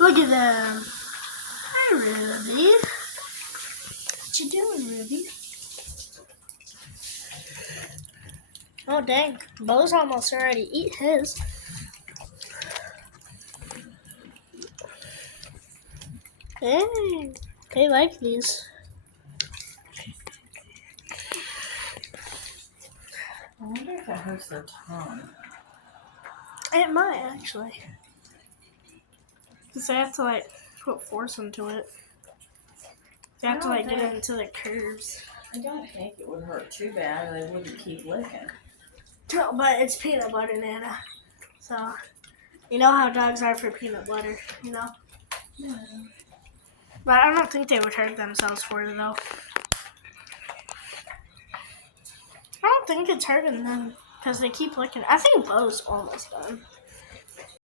Look at them. Hi, Ruby. What you doing, Ruby? Oh, dang. Bo's almost already eat his. Dang. They like these. I wonder if it hurts their tongue. It might, actually. Because they have to, like, put force into it. They have to, like, get it into the curves. I don't think it would hurt too bad, or they wouldn't keep licking. No, but it's peanut butter, Nana. So, you know how dogs are for peanut butter, you know? Yeah. But I don't think they would hurt themselves for it, though. I don't think it's hurting them because they keep licking. I think Bo's almost done.